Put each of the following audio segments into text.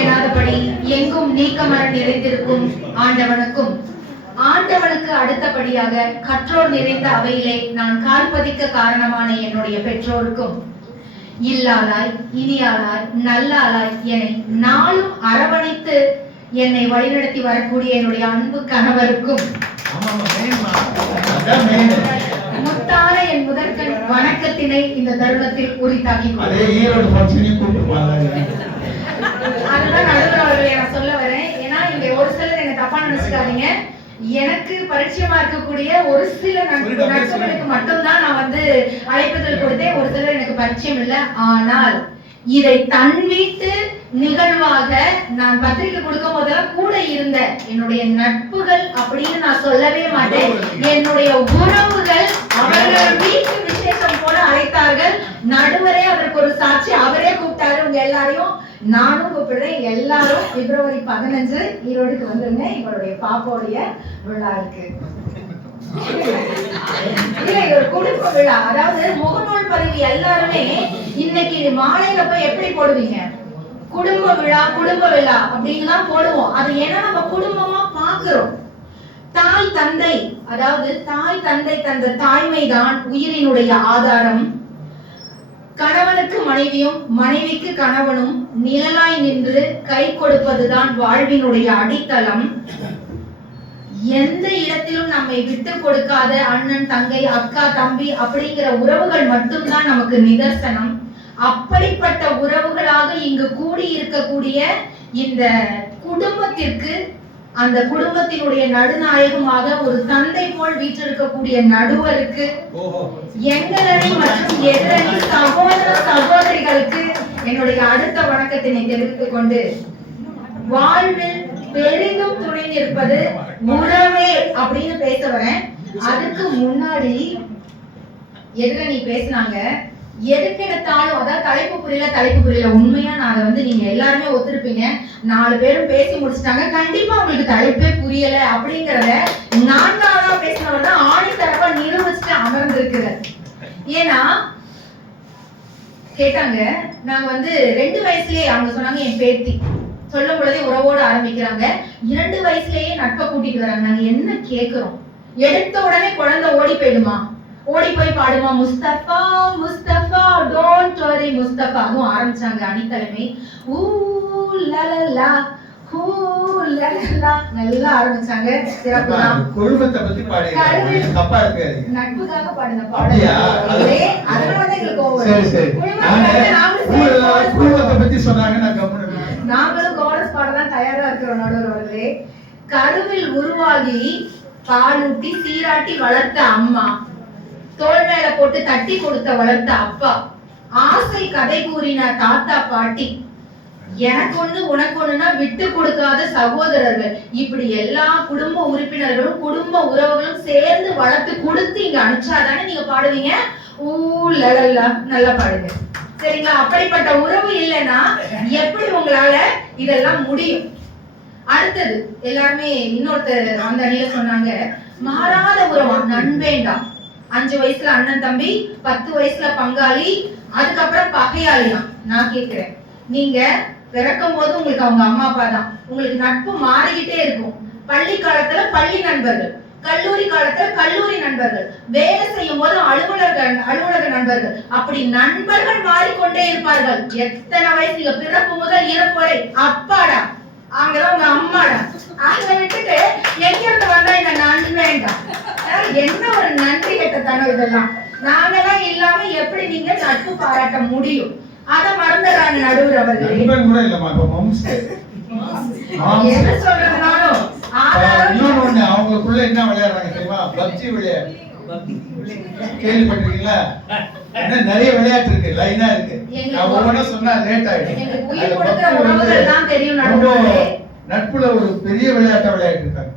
எனாதபடி எங்கும் நீக்கமர நிறைந்திருக்கும் ஆண்டவனுக்கும் ஆண்டவனுக்கு அடுத்தபடியாக கற்றோர் நிறைந்த அவையிலே நான் கால்பதிக்க காரணமான என்னுடைய பெற்றோருக்கும் இல்லாளாய் இனியாளாய் நல்லாளாய் என்னை நாளும் அரவணைத்து என்னை வழிநடத்தி வரக்கூடிய என்னுடைய அன்பு கணவருக்கும் முத்தான என் முதற்கண் வணக்கத்தினை இந்த தருணத்தில் உரித்தாக்கி அதுதான் நடுவர்களே நான் சொல்ல வரேன். ஏன்னா இங்க ஒரு சிலர் என்ன தப்பா நினைச்சுக்காதீங்க. எனக்கு பரிச்சயமா இருக்கக்கூடிய ஒரு சில நட்புகளுக்கு மட்டும்தான் நான் வந்து அழைப்புதல் கொடுத்தேன். ஒரு சிலர் எனக்கு பரிச்சயம் இல்லை. ஆனால் இதை தன் வீட்டு நிகழ்வாக நான் பத்திரிகை கொடுக்கும் போதெல்லாம் கூட இருந்த என்னுடைய நட்புகள் அப்படின்னு நான் சொல்லவே மாட்டேன். என்னுடைய உறவுகள் அவர்கள் வீட்டு விசேஷம் போல அழைத்தார்கள். நடுவரே அதற்கு ஒரு சாட்சி. அவரே கூப்பிட்டாரு. உங்க எல்லாரையும் நானும் கூப்பிடுறேன். எல்லாரும் பிப்ரவரி 15 ஈரோடுக்கு வந்துருங்க. எங்களுடைய பாப்பாவுடைய விழா இருக்கு. ஒரு குடும்ப விழா, அதாவது முகநூல் பதிவு எல்லாருமே இன்னைக்கு மாலையில போய் எப்படி போடுவீங்க? குடும்ப விழா குடும்ப விழா அப்படின்னு தான் போடுவோம். அது ஏன்னா நம்ம குடும்பமா பாக்குறோம். தாய் தந்தை, அதாவது தாய் தந்தை தந்த தாய்மைதான் உயிரினுடைய ஆதாரம். கணவனுக்கு மனைவியும் மனைவிக்கு கணவனும் நிழலாய் நின்று கை கொடுப்பதுதான் வாழ்வினுடைய அடித்தளம். எந்த இடத்திலும் நம்மை விட்டு கொடுக்காத அண்ணன் தங்கை அக்கா தம்பி அப்படிங்கிற உறவுகள் மட்டும்தான் நமக்கு நிதர்சனம். அப்படிப்பட்ட உறவுகளாக இங்கு கூடி இருக்கக்கூடிய இந்த குடும்பத்திற்கு, அந்த குடும்பத்தினுடைய நடுநாயகமாக ஒரு தந்தை போல் வீற்றிருக்கக்கூடிய நடுவருக்கு, எங்களணி மற்றும் எதிரணி சகோதர சகோதரிகளுக்கு என்னுடைய அடுத்த வணக்கத்தினை தெரிவித்துக் கொண்டு, வாழ்வில் பெரிதும் துணை நிற்பது உறவே அப்படின்னு பேச வரேன். அதுக்கு முன்னாடி எதிரணி பேசினாங்க. எதுக்கு எடுத்தாலும், அதாவது தலைப்பு புரியல. உண்மையா நான் அதை வந்து நீங்க எல்லாருமே ஒத்துருப்பீங்க. 4 பேரும் பேசி முடிச்சிட்டாங்க. கண்டிப்பா உங்களுக்கு தலைப்பே புரியல அப்படிங்கறத 4ஆவதா பேசினவர் தான் ஆணித்தரப்பா நிரூபிச்சுட்டு அமர்ந்திருக்கிறார். ஏன்னா கேட்டாங்க, நாங்க வந்து 2 வயசுலயே, அவங்க சொன்னாங்க என் பேத்தி சொல்லும் பொழுதே உறவோடு ஆரம்பிக்கிறாங்க. 2 வயசுலயே நட்பை கூட்டிட்டு வராங்க. நாங்க என்ன கேக்குறோம்? எடுத்த உடனே குழந்தை ஓடி போயிடுமா? ஓடி போய் பாடுமா முஸ்தபா முஸ்தபா டோன்ட் வரி முஸ்தபா. அதுவும் ஆரம்பிச்சாங்க அணித்தலைமை. ஊ லலலா ஹூ லலலா நல்லா ஆரம்பிச்சாங்க. சிறப்பு தான். குடும்பத்தை பத்தி பாடுங்க. தப்பா இருக்கு. நட்புக்காக பாடுங்க பாடுங்க. அதனால தான் எங்களுக்கு கோவம். சரி சரி. குடும்பத்தை பத்தி சொன்னாங்க. நான் கம்முனு நாங்களும் கோரஸ் பாட தான் தயாரா இருக்கிறோம் நடுவர்களே. கருவில் உருவாகி பாலூட்டி சீராட்டி வளர்த்த அம்மா, தோள் மேல போட்டு தட்டி கொடுத்த வளர்த்த அப்பா, ஆசை கதை கூறின தாத்தா பாட்டி, எனக்கு ஒண்ணு உனக்கு ஒண்ணுன்னா விட்டு கொடுக்காத சகோதரர்கள், இப்படி எல்லா குடும்ப உறுப்பினர்களும் குடும்ப உறவுகளும் சேர்ந்து வளர்த்து கொடுத்து இங்க அனுப்பிச்சாதானே நீங்க பாடுவீங்க. ஊ லலலா நல்லா பாடுங்க. சரிங்களா? அப்படிப்பட்ட உறவு இல்லைன்னா எப்படி உங்களால இதெல்லாம் முடியும்? அடுத்தது எல்லாருமே இன்னொருத்தர் அந்த அணியில சொன்னாங்க, மாறாத உறவா நண்பேண்டாம். 5 வயசுல அண்ணன் தம்பி, 10 வயசுல பங்காளி, அதுக்கப்புறம் பகையாளிதான். நான் கேட்கிறேன், நீங்க பிறக்கும் போது உங்களுக்கு அவங்க அம்மா அப்பா தான். உங்களுக்கு நட்பு மாறிக்கிட்டே இருக்கும். பள்ளி காலத்துல பள்ளி நண்பர்கள், கல்லூரி காலத்துல கல்லூரி நண்பர்கள், வேலை செய்யும் போது அலுவலக நண்பர்கள், அப்படி நண்பர்கள் மாறிக்கொண்டே இருப்பார்கள். எத்தனை வயசு நீங்க பிறப்பு முதல் இறப்பு வரை அப்பாடா, அங்கதான் உங்க அம்மாடா. அங்க விட்டுட்டு எங்க இருந்து வந்தா இந்த நண்பேண்டாம். என்ன ஒரு நன்றி கெட்டத்தனம் இதெல்லாம். நாங்கெல்லாம் இல்லாம எப்படி நீங்க நட்பு பாராட்ட முடியும்? அதை மறந்துடுறாங்க நடுவர் அவர்கள். என்ன சொல்றதுனாலும் அவங்களுக்குள்ள என்ன விளையாடுறாங்க தெரியுமா? பப்ஜி விளையாடு. கேள்விப்பட்டிருக்கீங்களா? நிறைய விளையாட்டு இருக்கு, லைனா இருக்கு. நான் ஒவ்வொன்னா சொன்னா லேட் ஆயிடும். நட்புல ஒரு பெரிய விளையாட்டை விளையாட்டு இருக்காங்க.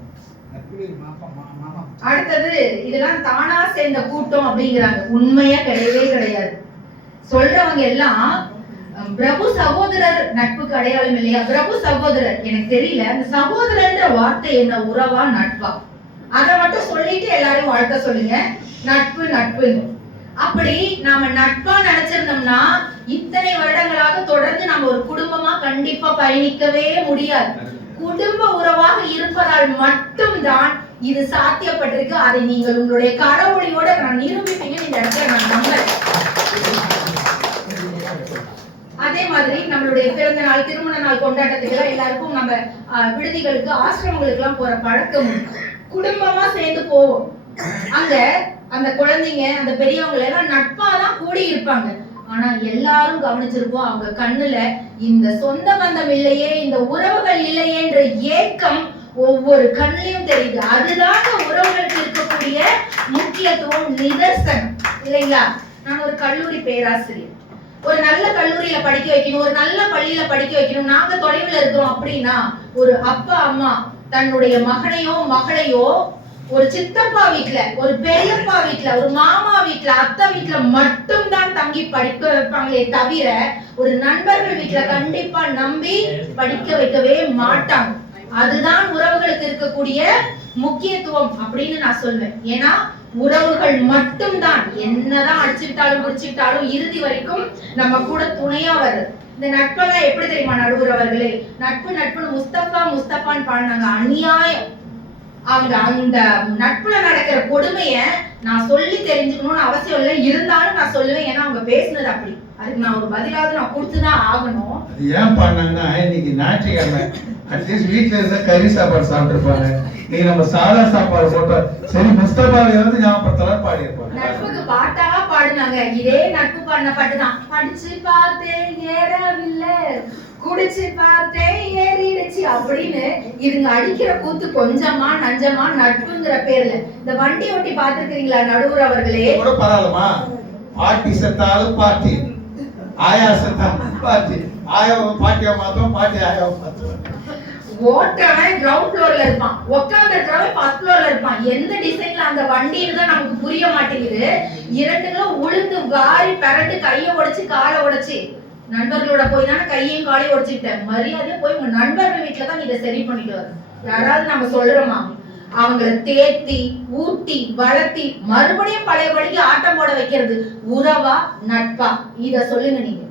அடுத்தது இதெல்லாம் தானா சேர்ந்த கூட்டம் அப்படிங்கிறாங்க. உண்மையா கிடையவே கிடையாது. சொல்றவங்க எல்லாம் பிரபு சகோதரர் நட்புக்கு அடையாளம் இல்லையா? பிரபு சகோதரர் எனக்கு தெரியல. அந்த சகோதரன்ற வார்த்தை என்ன, உறவா நட்பா? அதை மட்டும் சொல்லிட்டு எல்லாரும் வாழ்த்த சொல்லுங்க. நட்பு நட்பு. அப்படி நாம நட்பா நினைச்சிருந்தோம்னா இத்தனை வருடங்களாக தொடர்ந்து நம்ம ஒரு குடும்பமா கண்டிப்பா பயணிக்கவே முடியாது. குடும்ப உறவாக இருப்பதால் மட்டும்தான் இது சாத்தியப்பட்டிருக்கு. அதை நீங்கள் உங்களுடைய கரவொலியோட நான் நிரூபிப்பீங்கன்னு இந்த இடத்துல நான் நம்புறேன். அதே மாதிரி நம்மளுடைய பிறந்த நாள், திருமண நாள் கொண்டாட்டத்துக்கு எல்லாருக்கும் நம்ம விடுதிகளுக்கு, ஆசிரமங்களுக்கு எல்லாம் போற பழக்கம் குடும்பமா சேர்ந்து போவோம். அங்க அந்த குழந்தைங்க, அந்த பெரியவங்க எல்லாம் நட்பாதான் கூடி இருப்பாங்க. ஆனா எல்லாரும் கவனிச்சிருப்போம், அவங்க கண்ணுல இந்த சொந்த பந்தம் இல்லையே, இந்த உறவுகள் இல்லையேன்ற ஏக்கம் ஒவ்வொரு கண்ணிலையும் தெரியுது. அதுதான் உறவுகளுக்கு இருக்கக்கூடிய முக்கியத்துவம், நிதர்சனம் இல்லைங்களா? நான் ஒரு கல்லூரி பேராசிரியர். ஒரு நல்ல கல்லூரியில படிக்க வைக்கணும், ஒரு நல்ல பள்ளியில படிக்க வைக்கணும், நாங்க தொலைவில் இருக்கிறோம் அப்படின்னா ஒரு அப்பா அம்மா தன்னுடைய மகனையோ மகளையோ ஒரு சித்தப்பா வீட்டுல, ஒரு பெரியப்பா வீட்டுல, ஒரு மாமா வீட்டுல, அத்தை வீட்டுல மட்டும் தான் தங்கி படிக்க வைப்பாங்களே தவிர ஒரு நண்பர்கள் வீட்டுல கண்டிப்பா நம்பி படிக்க வைக்கவே மாட்டாங்க. அதுதான் உறவுகளுக்கு இருக்கக்கூடிய முக்கியத்துவம் அப்படின்னு நான் சொல்வேன். ஏன்னா உறவுகள் மட்டும்தான் என்னதான் அடிச்சுட்டாலும் முடிச்சுட்டாலும் இறுதி வரைக்கும் நம்ம கூட துணையா வருது. இந்த நட்பெல்லாம் எப்படி தெரியுமா நடுவர் அவர்களே? நட்பு நட்புன்னு முஸ்தபான்னு பாடினாங்க. அநியாயம். அவங்க அந்த நட்புல நடக்கிற கொடுமைய நான் சொல்லி தெரிஞ்சுக்கணும்னு அவசியம் இல்லை, இருந்தாலும் நான் சொல்லுவேன். ஏன்னா அவங்க பேசுனது அப்படி. அதுக்கு நான் ஒரு பதிலாவது நான் கொடுத்துதான் ஆகணும். அது ஏன் பண்ணாங்கன்னா, இன்னைக்கு ஞாயிற்றுக்கிழமை அட்லீஸ்ட் வீட்டுல இருந்த கறி சாப்பாடு சாப்பிட்டுருப்பாங்க. நீங்க நம்ம சாதா சாப்பாடு போட்டோம், சரி முஸ்தபாவை வந்து ஞாபகத்தெல்லாம் பாடி இருப்பாங்க. நட்புக்கு பாட்டா பாடுனாங்க. இதே நட்பு பாடின பாட்டு தான். படிச்சு பார்த்தேன் ஏறவில்லை, குடிச்சு பார்த்தேன் ஏறிடுச்சு அப்படின்னு இதுங்க அடிக்கிற கூத்து கொஞ்சமா நஞ்சமா நட்புங்கிற பேர்ல. இந்த வண்டி ஓட்டி பாத்துருக்கீங்களா நடுவர் அவர்களே? கூட பரவாயில்லமா, பாட்டி செத்தாலும் பாட்டி, ஆயா செத்தாலும் பாட்டி, ஆயாவை பாட்டியா மாத்தோம், பாட்டி ஆயாவை மாத்தோம். ஓட்டவன் கிரவுண்ட் ஃப்ளோர்ல இருப்பான், உட்கார்ந்துருக்கிறவன் ஃபர்ஸ்ட் ஃப்ளோர்ல இருப்பான். எந்த டிசைன்ல அந்த வண்டின்னு தான் நமக்கு புரிய மாட்டேங்குது. இரண்டுங்களும் உளுந்து வாரி பரண்டு கையை உடைச்சு காலை உடைச்சு, நண்பர்களோட போய் தானே கையையும் காலையும் உடைச்சுக்கிட்டேன். மரியாதையா போய் உங்க நண்பர்கள் வீட்டுல தான் இதை சரி பண்ணிட்டு வரும். யாராவது நம்ம சொல்றோமா? அவங்கள தேத்தி ஊட்டி வளர்த்தி மறுபடியும் பழையபடிக்கு ஆட்டம் போட வைக்கிறது உறவா நட்பா? இத சொல்லுங்க நீங்க.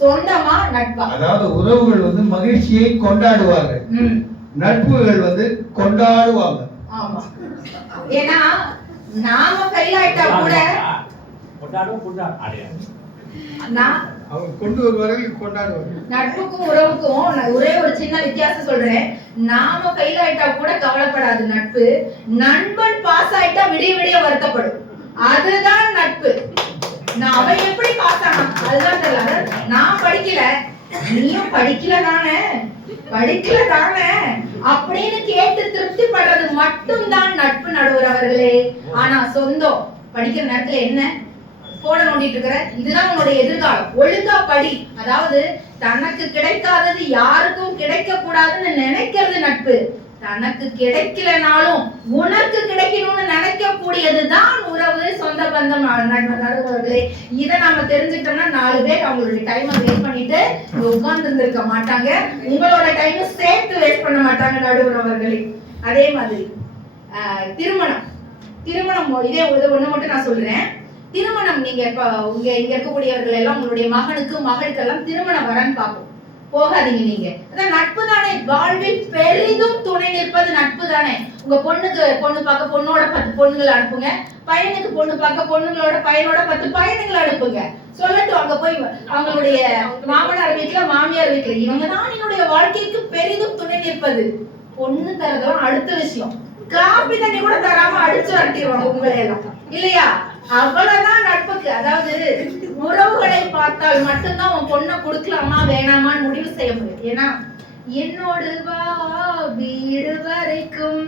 சொந்தமா நட்பா? அதாவது உறவுகள் வந்து மகிழ்ச்சியை கொண்டாடுவாங்க, நட்புகள் வந்து கொண்டாடுவாங்க. ஆமா. ஏன்னா நாம ஃபெயில் ஆயிட்டா கூட அவங்க கொண்டு வருவார்கள், கொண்டாடுவாங்க. நட்புக்கும் உறவுக்கும் ஒரே ஒரு சின்ன வித்தியாசம் சொல்றேன். நாம ஃபெயில் ஆயிட்டா கூட கவலைப்படாது நட்பு. நண்பன் பாஸ் ஆயிட்டா விடிய விடிய வருத்தப்படும். அதுதான் நட்பு. நான் அவன் எப்படி பாஸ் ஆனா அதுதான் தெரியல. நான் படிக்கல, நீயும் படிக்கல தானே அப்படின்னு கேட்டு திருப்தி படுறது மட்டும்தான் நட்பு நடுவர் அவர்களே. ஆனா சொந்தம் படிக்கிற நேரத்துல என்ன போட நோண்டிட்டு இருக்கிற, இதுதான் உன்னுடைய எதிர்காலம், ஒழுங்கா படி. அதாவது தனக்கு கிடைக்காதது யாருக்கும் கிடைக்க கூடாதுன்னு நினைக்கிறது நட்பு. தனக்கு கிடைக்கலனாலும் உனக்கு கிடைக்கணும்னு நினைக்க கூடியதுதான் உறவு, சொந்த பந்தம் நடுவர்களே. இதை நாம தெரிஞ்சுக்கிட்டோம்னா 4 பேர் அவங்களுடைய டைமை வேஸ்ட் பண்ணிட்டு உட்கார்ந்து இருந்திருக்க மாட்டாங்க, உங்களோட டைமும் சேர்த்து வேஸ்ட் பண்ண மாட்டாங்க நடுவர்களே. அதே மாதிரி திருமணம் இதே ஒண்ணு மட்டும் நான் சொல்றேன். திருமணம் நீங்க இப்ப இங்க இருக்கக்கூடியவர்கள் எல்லாம் உங்களுடைய மகனுக்கு மகளுக்கெல்லாம் திருமணம் வரன்னு பார்ப்போம். போகாதீங்க. நீங்க அதான் நட்பு தானே. வாழ்வில் பெரிதும் துணை நிற்பது நட்பு தானே. உங்க பொண்ணுக்கு பொண்ணு பார்க்க பொண்ணோட 10 பொண்ணுங்களை அனுப்புங்க, பையனுக்கு பொண்ணு பார்க்க பொண்ணுங்களோட பையனோட 10 பையனுங்களை அனுப்புங்க. சொல்லட்டும், அங்க போய் அவங்களுடைய மாமனார் வீட்டுல மாமியார் வீட்டுல இவங்க தான் என்னுடைய வாழ்க்கைக்கு பெரிதும் துணை நிற்பது. பொண்ணு தரதெல்லாம் அடுத்த விஷயம். காப்பி தண்ணி கூட தராம அடிச்சு வரட்டிடுவாங்க உங்களை எல்லாம் இல்லையா? அவ்வளவுதான் நட்புக்கு. அதாவது உறவுகளை பார்த்தால் மட்டும்தான் உன் பொண்ணை கொடுக்கலாமா வேணாமான்னு முடிவு செய்ய முடியும். ஏன்னா என்னோடு வா வீடு வரைக்கும்,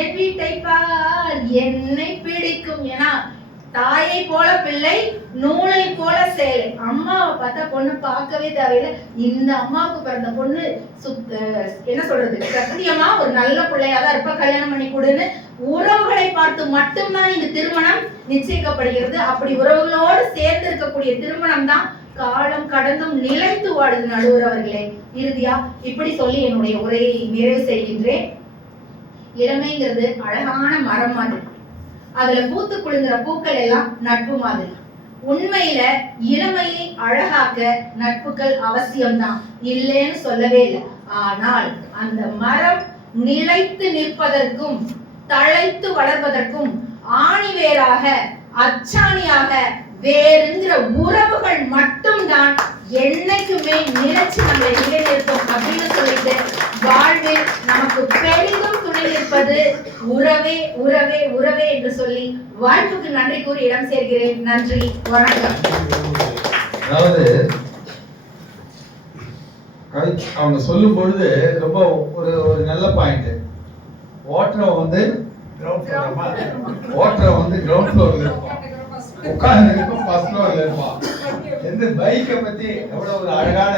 என் வீட்டை பார் என்னை பிடிக்கும். ஏன்னா தாயை போல பிள்ளை, நூலை போல சேலை. அம்மாவை பார்த்தா பொண்ணு பார்க்கவே தேவையில்லை. இந்த அம்மாவுக்கு பிறந்த பொண்ணு என்ன சொல்றது, சத்தியமா ஒரு நல்ல பிள்ளையாதான் இருப்பா, கல்யாணம் பண்ணி கொடுன்னு உறவுகளை பார்த்து மட்டும்தான் இந்த திருமணம் நிச்சயிக்கப்படுகிறது. அப்படி உறவுகளோடு சேர்ந்து இருக்கக்கூடிய திருமணம் தான் காலம் கடந்தும் நிலைத்து வாடுது நடுவர் அவர்களே. இறுதியா இப்படி சொல்லி என்னுடைய உரையை நிறைவு செய்கின்றேன். இளமைங்கிறது அழகான மரம் மாதிரி, அதுல பூத்து குலுங்குற பூக்கள் எல்லாம் நட்பு மாதிரி. உண்மையில இளமையை அழகாக்க நட்புகள் அவசியம்தான், இல்லைன்னு சொல்லவே இல்லை. ஆனால் அந்த மரம் நிலைத்து நிற்பதற்கும் தழைத்து வளர்வதற்கும் ஆணிவேராக அச்சாணியாக வேறுங்கிற உறவுகள் மட்டும்தான் என்னைக்குமே நிலைச்சு நம்மளை நிலைநிறுத்தும் அப்படின்னு சொல்லிட்டு வாழ்வில் நமக்கு பெரிதும் துணை நிற்பது உறவே உறவே உறவே என்று சொல்லி வாழ்வுக்கு நன்றி கூறி இடம் சேர்கிறேன். நன்றி, வணக்கம். அதாவது அவங்க சொல்லும் பொழுது ரொம்ப ஒரு ஒரு நல்ல பாயிண்ட். ஓட்டுறவன் வந்து ஓட்டுறவன் வந்து கிரவுண்ட் ஃப்ளோர்ல இருப்பான், உட்கார்ந்து ஃபர்ஸ்ட் ஃப்ளோர்ல இருப்பான். எந்த பைக்கை பத்தி எவ்வளவு ஒரு அழகான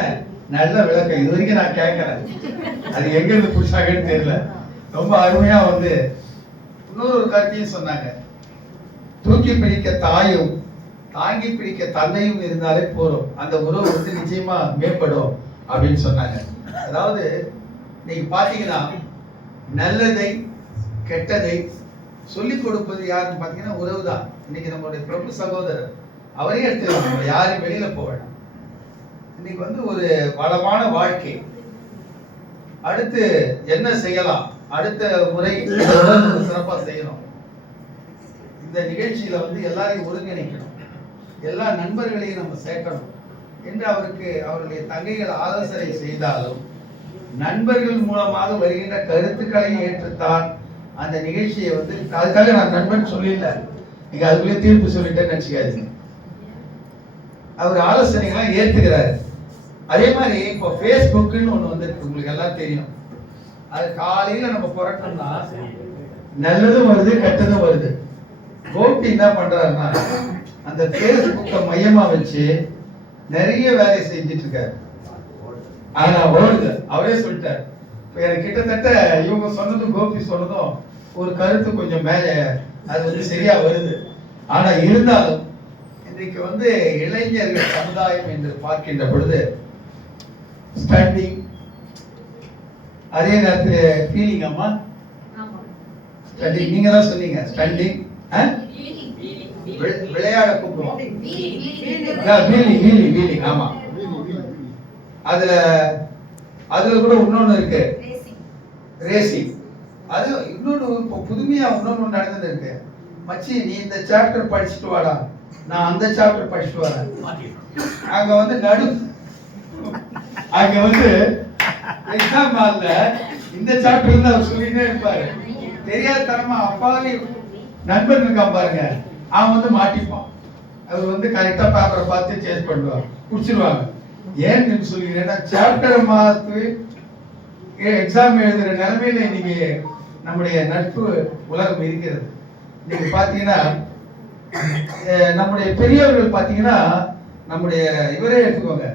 நல்ல விளக்கம் இது வரைக்கும் நான் கேட்கறேன். அது எங்க இருந்து புடிச்சாங்கன்னு தெரியல. ரொம்ப அருமையா வந்து இன்னொரு கருத்தையும் சொன்னாங்க. தூக்கி பிடிக்க தாயும் தாங்கி பிடிக்க தந்தையும் இருந்தாலே போறோம், அந்த உறவு வந்து நிச்சயமா மேம்படும் அப்படின்னு சொன்னாங்க. அதாவது நீங்க பாத்தீங்கன்னா நல்லதை கெட்டதை சொல்லிக் கொடுப்பது யாருன்னு பாத்தீங்கன்னா உறவு தான். இன்னைக்கு நம்மளுடைய பிரபு சகோதரர் அவரே எடுத்துக்கலாம், யாரும் வெளியில போக வேண்டாம். இன்னைக்கு வந்து ஒரு வளமான வாழ்க்கை, அடுத்து என்ன செய்யலாம், அடுத்த முறை சிறப்பா செய்யணும். இந்த நிகழ்ச்சியில வந்து எல்லாரையும் ஒருங்கிணைக்கணும், எல்லா நண்பர்களையும் நம்ம சேர்க்கணும் என்று அவருடைய தங்கைகள் ஆலோசனை செய்தாலும் நண்பர்கள் மூலமாக வருகின்ற கருத்துக்களை ஏற்றுத்தான் அந்த நிகழ்ச்சியை வந்து, அதுக்காக நான் நண்பன் சொல்லிடல, நீங்க அதுக்குள்ளே தீர்ப்பு சொல்லிட்டேன்னு நினைச்சுக்காதீங்க. அவர் ஆலோசனைகள்லாம் ஏற்றுக்கிறாரு. அதே மாதிரி இப்போ ஃபேஸ்புக்குன்னு ஒன்று வந்துருக்கு, உங்களுக்கு எல்லாம் தெரியும். அது காலையில் நம்ம புரட்டோம்னா நல்லதும் வருது கெட்டதும் வருது. கோபி என்ன பண்றாருன்னா அந்த ஃபேஸ்புக்கை மையமா வச்சு நிறைய வேலை செஞ்சுட்டு இருக்காரு. ஆனா ஓடுது, அவரே சொல்லிட்டார். இப்போ எனக்கு கிட்டத்தட்ட இவங்க சொன்னதும் கோபி சொன்னதும் ஒரு கருத்து கொஞ்சம் மேல அது வந்து சரியா வருது. ஆனா இருந்தாலும் இன்றைக்கு வந்து இளைஞர்கள் சமுதாயம் என்று பார்க்கின்ற பொழுது ஸ்டாண்டிங், அதே நேரத்தில் ஃபீலிங், அம்மா ஸ்டாண்டிங் நீங்க தான் சொன்னீங்க. ஸ்டாண்டிங் விளையாட கூப்பிடுவோம், ஆமா. அதுல கூட இன்னொன்னு இருக்கு, ரேசிங். அது இன்னொன்னு புதுமையா இன்னொன்னு நடந்தது இருக்கு. மச்சி நீ இந்த சாப்டர் படிச்சுட்டு வாடா, நான் அந்த சாப்டர் படிச்சுட்டு வரேன். அங்க வந்து அங்க வந்து எக்ஸாம் ஹால்ல இந்த சாப்டர் தான் அவர் சொல்லிட்டே இருப்பாரு. தெரியாத தரமா அப்பாவி நண்பன் இருக்கான் பாருங்க, அவன் வந்து மாட்டிப்பான். அவர் வந்து கரெக்டா பேப்பரை பார்த்து சேஸ் பண்ணுவாங்க, குடிச்சிருவாங்க. ஏன்னு சொல்லிக்கிறேன்னா சாப்டர் மாத்து எக்ஸாம் எழுதுற நிலைமையில இன்னைக்கு நம்முடைய நட்பு உலகம் இருக்கிறது. நீங்க பாத்தீங்கன்னா நம்முடைய பெரியவர்கள் பாத்தீங்கன்னா, நம்முடைய இவரே எடுத்துக்கோங்க,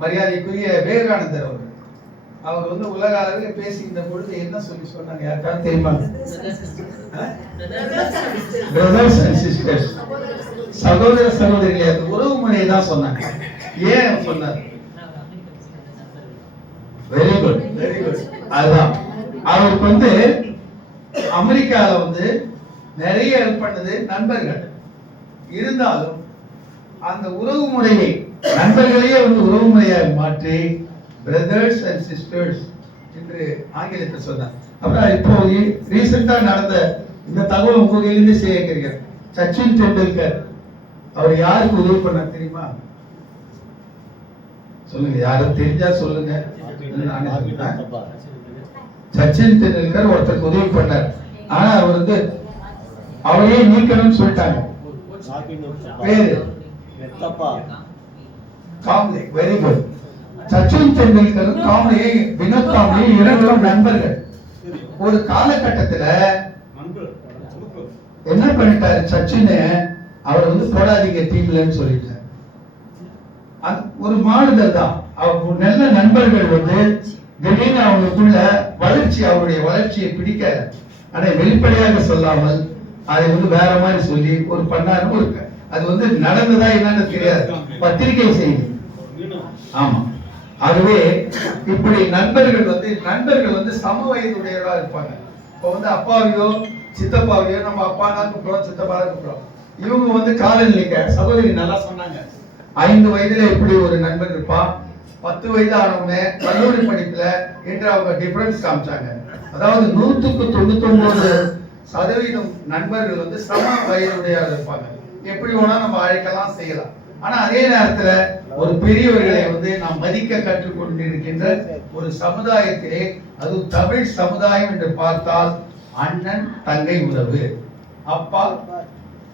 மரியாதைக்குரிய விவேகானந்தர் அவர் வந்து உலக அளவில் பேசுகின்ற பொழுது என்ன சொல்லி சொன்னாங்க யாருக்காவது தெரியுமா? பிரதர்ஸ் அண்ட் சிஸ்டர்ஸ், சகோதர சகோதரிகளே, அந்த உறவு முறையை தான் சொன்னாங்க. ஏன் சொன்னார்? Very good, very good. அதுதான் அவருக்கு வந்து அமெரிக்கால வந்து நிறைய ஹெல்ப் பண்ணது நண்பர்கள். இருந்தாலும் அந்த உறவு முறையை நண்பர்களையே வந்து உறவு முறையாக மாற்றி பிரதர்ஸ் அண்ட் சிஸ்டர்ஸ் என்று ஆங்கிலத்தில் சொன்னார். அப்புறம் இப்போ ரீசெண்டா நடந்த இந்த தகவல் உங்க கையிலிருந்து சேர்க்கிறேன். சச்சின் டெண்டுல்கர் அவர் யாருக்கு உதவி பண்ணார் தெரியுமா? சொல்லுங்க, யாரும் தெரிஞ்சா சொல்லுங்க. சச்சின் டெண்டுல்கர் ஒருத்தருக்கு உதவி பண்ணார். ஆனா அவர் வந்து அவரையே நீக்கணும்னு சொல்லிட்டாங்க. பேரு காம்ப்ளே. Very good. சச்சின் டெண்டுல்கரும் காம்ப்ளே, வினோத் காம்ப்ளே இரண்டும் நண்பர்கள். ஒரு காலகட்டத்துல என்ன பண்ணிட்டாரு சச்சின், அவர் வந்து போடாதீங்க டீம்லன்னு சொல்லிட்டார். ஒரு மாறுதல் தான். அவர் நல்ல நண்பர்கள் வந்து திடீர்னு அவங்களுக்குள்ள வளர்ச்சி, அவருடைய வளர்ச்சியை பிடிக்க அதை வெளிப்படையாக சொல்லாமல் அதை வந்து வேற மாதிரி சொல்லி ஒரு பண்ணாரு. அது வந்து நடந்ததா என்னன்னு தெரியாது, பத்திரிகை செய்தி. ஆமா. ஆகவே இப்படி நண்பர்கள் வந்து சம வயதுடையவர்களா இருப்பாங்க. இப்போ வந்து அப்பாவையோ சித்தப்பாவையோ நம்ம அப்பா தான் கூப்பிடுறோம், சித்தப்பா தான் கூப்பிடுறோம். இவங்க வந்து காலநிலைக்க சகோதரி நல்லா சொன்னாங்க. 5 வயதுல இப்படி ஒரு நண்பர் இருப்பான், 10 வயது ஆனவங்க கல்லூரி படிப்புல என்று அவங்க டிஃபரன்ஸ் காமிச்சாங்க. அதாவது 100க்கு 99% நண்பர்கள் வந்து சம வயதுடையவர்கள் இருப்பாங்க. எப்படி வேணா நம்ம அழைக்கலாம் செய்யலாம். ஆனா அதே நேரத்துல ஒரு பெரியவர்களை வந்து நாம் மதிக்க கற்றுக்கொண்டிருக்கின்ற ஒரு சமுதாயத்திலே, அது தமிழ் சமுதாயம் என்று பார்த்தால் அண்ணன் தங்கை உறவு, அப்பா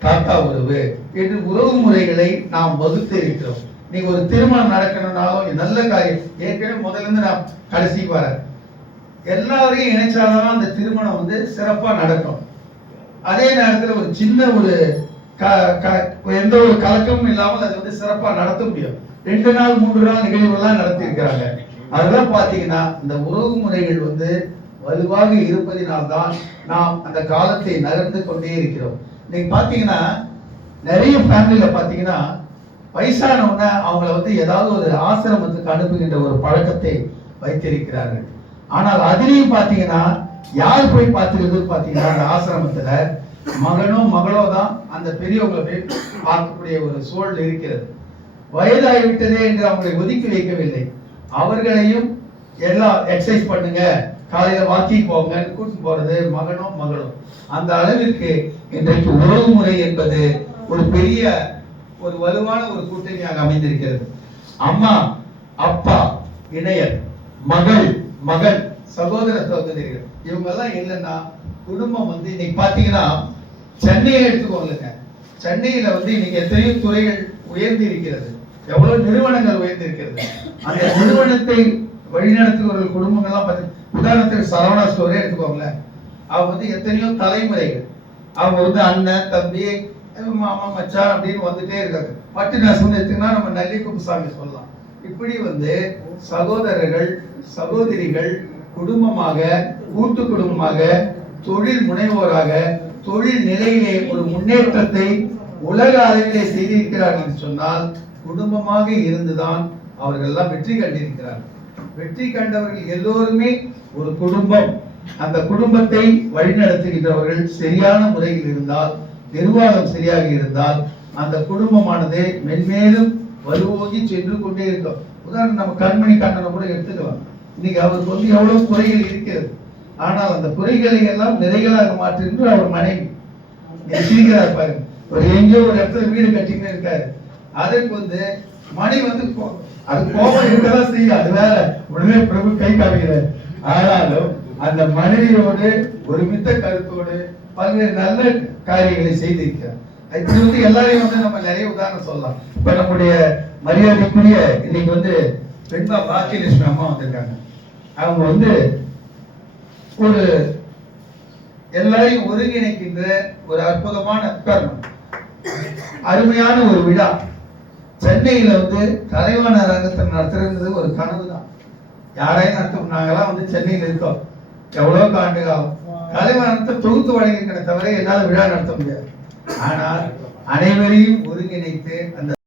தாத்தா உறவு என்று உறவு முறைகளை நாம் வகுத்து இருக்கிறோம். நீங்க ஒரு திருமணம் நடக்கணும்னாலும் நல்ல காரியம், ஏற்கனவே முதல்ல இருந்து நான் கடைசிக்கு வரேன், எல்லாரையும் இணைச்சாதான் அந்த திருமணம் வந்து சிறப்பா நடக்கும். அதே நேரத்தில் ஒரு சின்ன ஒரு எந்த ஒரு கலக்கமும் இல்லாமல் அது வந்து சிறப்பா நடத்த முடியும். 2 நாள் 3 நாள் நிகழ்வுகள்லாம் நடத்தி இருக்கிறாங்க. அதெல்லாம் பாத்தீங்கன்னா இந்த உறவு முறைகள் வந்து வலுவாக இருப்பதினால்தான் நாம் அந்த காலத்தை நகர்ந்து கொண்டே இருக்கிறோம். நீங்க பாத்தீங்கன்னா நிறைய ஃபேமிலியில பாத்தீங்கன்னா வயசானவங்க அவங்கள வந்து ஏதாவது ஒரு ஆசிரமத்துக்கு அனுப்புகின்ற ஒரு பழக்கத்தை வைத்திருக்கிறார்கள். ஆனால் அதிலையும் பாத்தீங்கன்னா யார் போய் பார்த்துக்கிறது பாத்தீங்கன்னா அந்த ஆசிரமத்துல மகனோ மகளோ தான் அந்த பெரியவங்களை போய் பார்க்கக்கூடிய ஒரு சூழல் இருக்கிறது. வயதாகிவிட்டதே என்று அவங்களை ஒதுக்கி வைக்கவில்லை, அவர்களையும் எல்லாம் எக்ஸசைஸ் பண்ணுங்க, காலையில வாக்கிங் போங்க கூட்டு போறது மகனோ மகளோ. அந்த அளவிற்கு இன்றைக்கு உறவு முறை என்பது ஒரு பெரிய ஒரு வலுவான ஒரு கூட்டணியாக அமைந்திருக்கிறது. அம்மா அப்பா இணையர், மகள் மகன், சகோதர சகோதரிகள், இவங்க எல்லாம் இல்லைன்னா குடும்பம் வந்து இன்னைக்கு பாத்தீங்கன்னா சென்னையை எடுத்துக்கோங்க. சென்னையில வந்து இன்னைக்கு எத்தனையோ துறைகள் உயர்ந்து இருக்கிறது, எவ்வளவு நிறுவனங்கள் உயர்ந்து இருக்கிறது. அந்த நிறுவனத்தை வழிநடத்துபவர்கள் குடும்பங்கள்லாம் பார்த்தீங்கன்னா, உதாரணத்துக்கு சரவணா ஸ்டோரே எடுத்துக்கோங்களேன். அவங்க வந்து எத்தனையோ தலைமுறைகள், அவங்க வந்து அண்ணன் தம்பி மாமா மச்சான் அப்படின்னு வந்துட்டே இருக்காங்க. பட்டு நெசவுன்னு எடுத்துக்கினா நம்ம நல்லி குப்புசாமி சொல்லலாம். இப்படி வந்து சகோதரர்கள் சகோதரிகள் குடும்பமாக கூட்டு குடும்பமாக தொழில் முனைவோராக தொழில் நிலையிலே ஒரு முன்னேற்றத்தை உலக அளவிலே செய்திருக்கிறார்கள் என்று சொன்னால் குடும்பமாக இருந்துதான் அவர்கள் எல்லாம் வெற்றி கண்டிருக்கிறார்கள். வெற்றி கண்டவர்கள் எல்லோருமே ஒரு குடும்பம், அந்த குடும்பத்தை வழிநடத்துகின்றவர்கள் சரியான முறையில் இருந்தால், நிர்வாகம் சரியாக இருந்தால் அந்த குடும்பமானது மென்மேலும் வலுவோகி சென்று கொண்டே இருக்கும். உதாரணம் நம்ம கண்மணி கண்ணனை கூட எடுத்துக்கலாம். இன்னைக்கு அவருக்கு வந்து எவ்வளவு குறைகள் இருக்கிறது, ஆனால் அந்த குறைகளை எல்லாம் நிறைகளாக மாற்றுகின்ற அவர் மனைவி சிரிக்கிறார் பாருங்க. ஒரு எங்கேயோ ஒரு இடத்துல வீடு கட்டிக்கிட்டு இருக்காரு, அதற்கு வந்து மணி வந்து அது கோபம் இருக்கதான் செய்யும், அது வேற, உடனே பிரபு கை காமிக்கிறார். ஆனாலும் அந்த மனைவியோடு ஒருமித்த கருத்தோடு பல்வேறு நல்ல காரியங்களை செய்திருக்கிறார். இது வந்து எல்லாரையும் வந்து நம்ம நிறைய உதாரணம் சொல்லலாம். இப்ப நம்முடைய மரியாதைக்குரிய இன்னைக்கு வந்து பெண்பா பாக்கியலட்சுமி அம்மா வந்திருக்காங்க. அவங்க வந்து ஒரு எல்லாரையும் ஒருங்கிணைக்கின்ற ஒரு அற்புதமான தருணம், அருமையான ஒரு விழா. சென்னையில வந்து கலைவாண அரங்கத்தை நடத்துறது ஒரு கனவு தான். யாரையும் நடத்த, நாங்கெல்லாம் வந்து சென்னையில் இருக்கோம் எவ்வளவு ஆண்டு காலம், கலைவாணத்தை தொகுத்து வழங்கியிருக்கிற தவிர என்னால் விழா நடத்த முடியாது. ஆனால் அனைவரையும் ஒருங்கிணைத்து அந்த